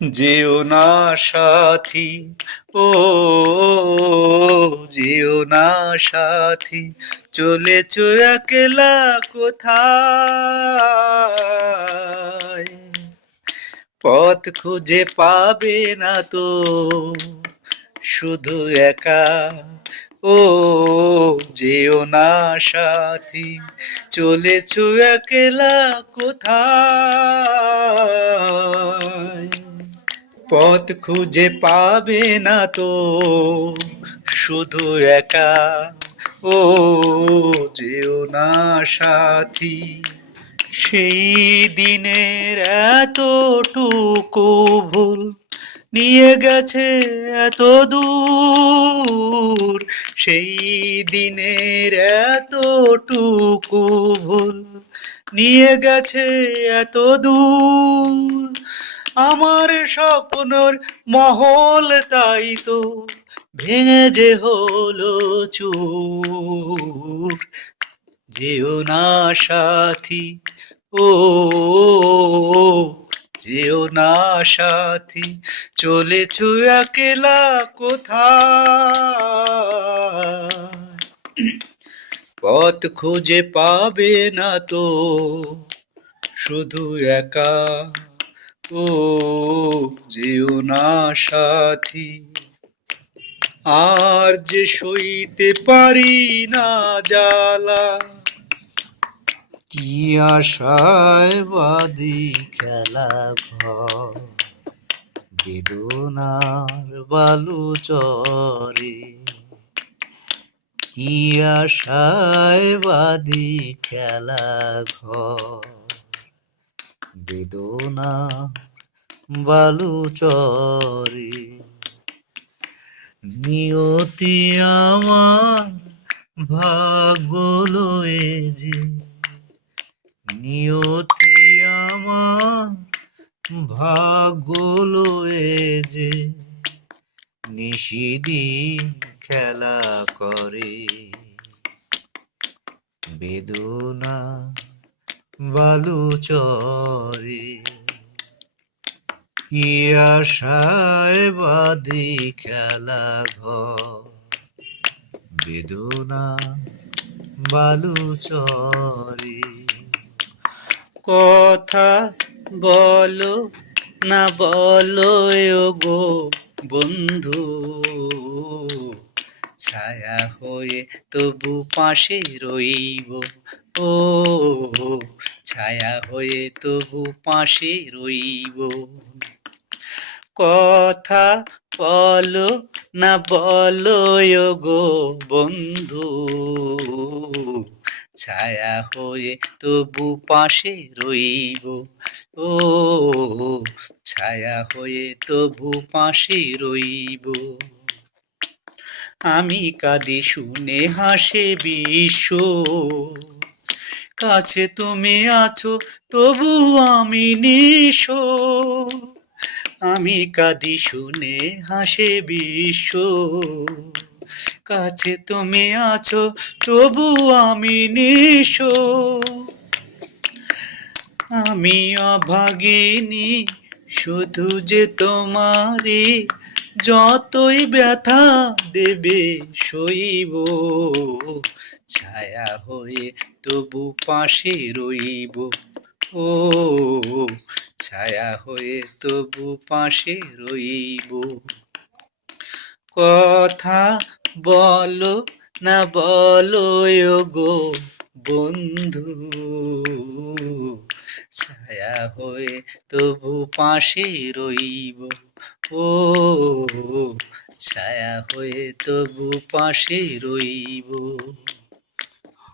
যেও না সাথী, ও যেও না সাথী, চলেছ একলা কোথায়? পথ খুঁজে পাবে না তো, শুধু একা, ও যেও না সাথী, চলেছ একলা কোথায়? পথ খুঁজে পাবে না তো। শুধু একা ও যেও না সাথী। সেই দিনের এতটুকু ভুল নিয়ে গেছে এত দূর। সেই দিনের এতটুকু ভুল নিয়ে গেছে এত দূর। আমার স্বপ্নর মহল তাই তো। ভেঙে যে হলো চুর যেও না সাথী, ও, যেও না সাথী, চলেছ একলা কোথায়? পথ খুঁজে পাবে না তো, শুধু একা। ও যেও না সাথী। আর যে সইতে পারি না জ্বালা, কি আশায় বাদি খেলা ঘর। বালু চরে, কি আশায় বাদি খেলা ঘর। বেদনা বালু চরে নিয়তি আমার ভাগ্য যে, নিয়তি আমার ভাগ্য যে নিশিদিন খেলা করে। বেদনা বালু চরে কি আশায় বাদি খেলা ঘর। বালু চরে কথা বলো না বলো গো বন্ধু। ছায়া হয়ে তবু পাশে রইব। ও ছায়া হয়ে তবু পাশে রইব। কথা বলো না বলো গো বন্ধু, ছায়া হয়ে তবু পাশে রইব। ও, ছায়া হয়ে তবু পাশে রইব। আমি কাঁদি শুনে হাসে বিশ্ব। কাছে তুমি আছো, তবু আমি নিশো। আমি কাঁদি শুনে হাসে বিশ্ব। কাছে তুমি আছো, তবু আমি নিশো। আমি অভাগিনী, শুধু যে তোমারে যতই ব্যথা দেবে সইব। ছায়া হয়ে তবু পাশে রইব। ও, ছায়া হয়ে তবু পাশে রইব। কথা বলো না বলো গো বন্ধু, ছায়া হয়ে তবু পাশে রইব। ও, ছায়া হয়ে তবু পাশে রইব।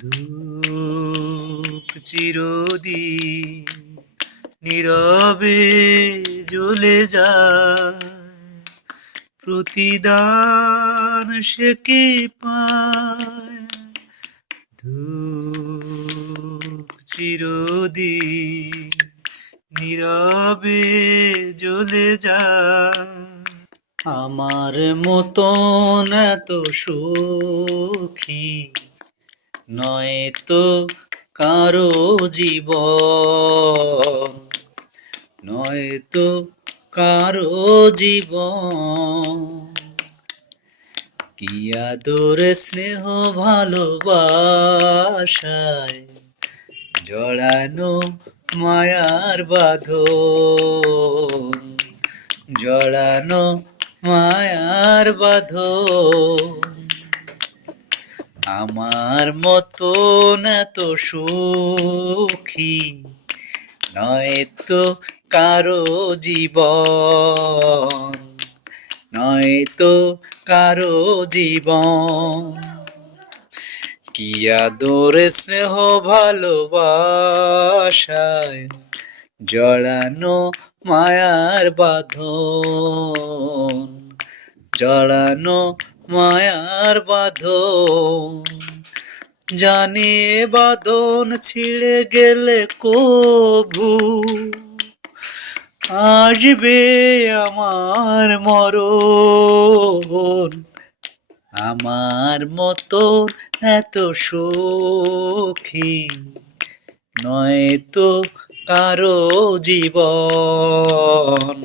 দুঃখ চিরদিন নীরবে জ্বলে যায়। প্রতিদান সে কি পায়? ধূপ নীরবে জ্বলে যায়। আমার মতন এত সুখী নয় তো কারও জীবন। নয় তো কারও জীবন। কি আদর, স্নেহ, ভালোবাসায় জড়ানো মায়ার বাঁধন। জড়ানো মায়ার বাঁধন। আমার মতন এত সুখী নয় তো কারও জীবন, নয় তো কারও জীবন। কি আদর স্নেহ ভালোবাসায় জড়ানো মায়ার বাঁধন, জড়ানো মায়ার বাঁধন। জানি বাঁধন ছিঁড়ে গেলে কভু আসবে আমার মরণ। আমার মতন এত সুখী নয় তো কারও জীবন।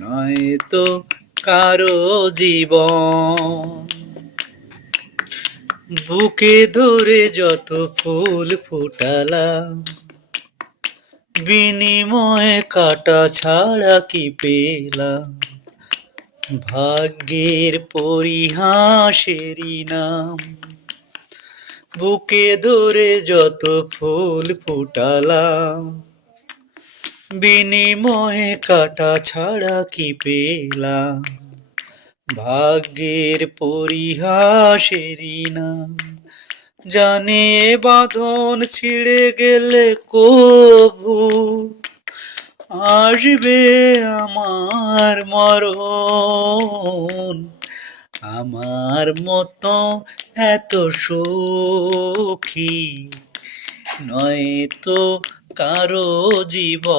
নয় তো কারও জীবন। বুকে ধরে যত ফুল ফুটালাম, বিনিময়ে কাটা ছাড়া কি পেলাম? ভাগ্যের পরিহাসেরই নাম। বুকে ধরে যত ফুল ফুটালাম বিনিময়ে কাটা ছাড়া কি পেলাম? ভাগ্যের পরিহাসেরই নাম। জানে বাঁধন ছিঁড়ে গেলে কভু আসবে আমার মরণ। আমার মতো এত সুখী নয় তো কারও জীবন।